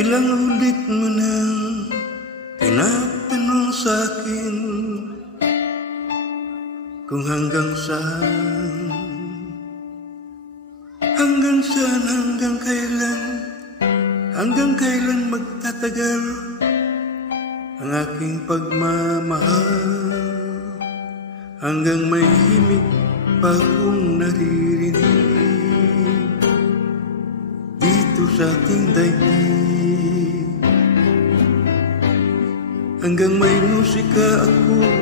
Ilang ulit mo nang tinatanong sa'kin kung hanggang saan, hanggang kailan magtatagal ang aking pagmamahal, hanggang may himig pa akong naririnig dito sa ating daigdig, hanggang may musika akong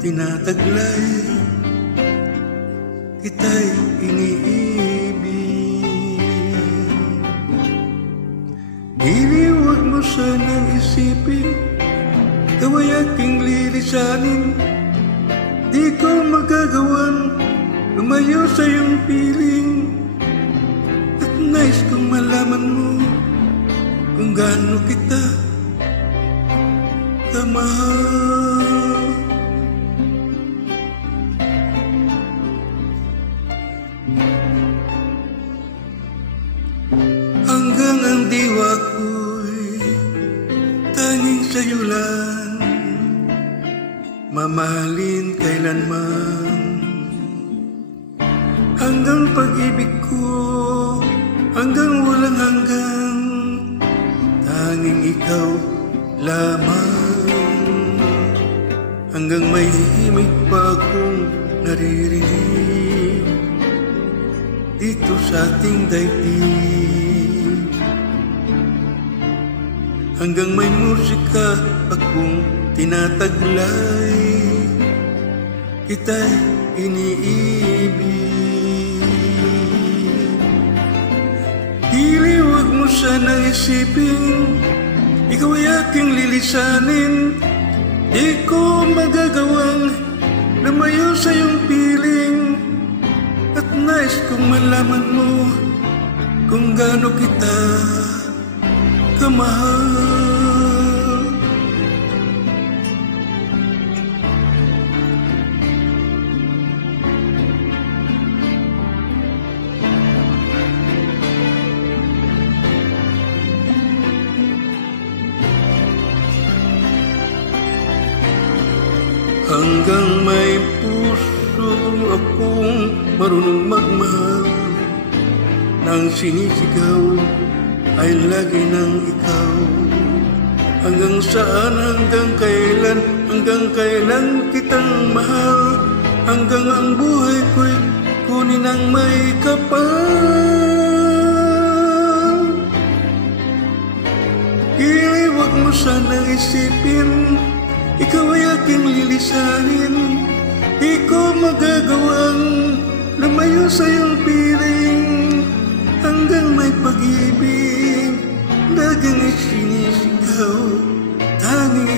tinataglay, kita'y iniibig. Dili, huwag mo sanang isipin, ikaw ay aking lilisanin. Di ko magagawang lumayo sa iyong piling, at nais kong malaman mo kung gaano kita kamahal. Hanggang ang diwa ko'y tanging sa'yo lang mamahalin kailanman, hanggang pag-ibig ko, hanggang walang hanggang, tanging ikaw lamang, hanggang may himig pa akong naririnig dito sa ating daigdig, hanggang may musika akong tinataglay, kita'y iniibig. Dili, huwag mo sanang isipin, ikaw ay aking lilisanin. Di ko magagawang lumayo sa iyong piling, at nais kong malaman mo kung gaano kita kamahal. Hanggang may puso akong marunong magmahal, nang sinisigaw ay lagi ng ikaw. Hanggang saan, hanggang kailan kitang mahal, hanggang ang buhay ko'y kunin ang may kapal. Dili, huwag mo sanang isipin, ikaw ay aking lilisanin. Di ko magagawang lumayo sa iyong piling, hanggang may pag-ibig laging isinisigaw, tanging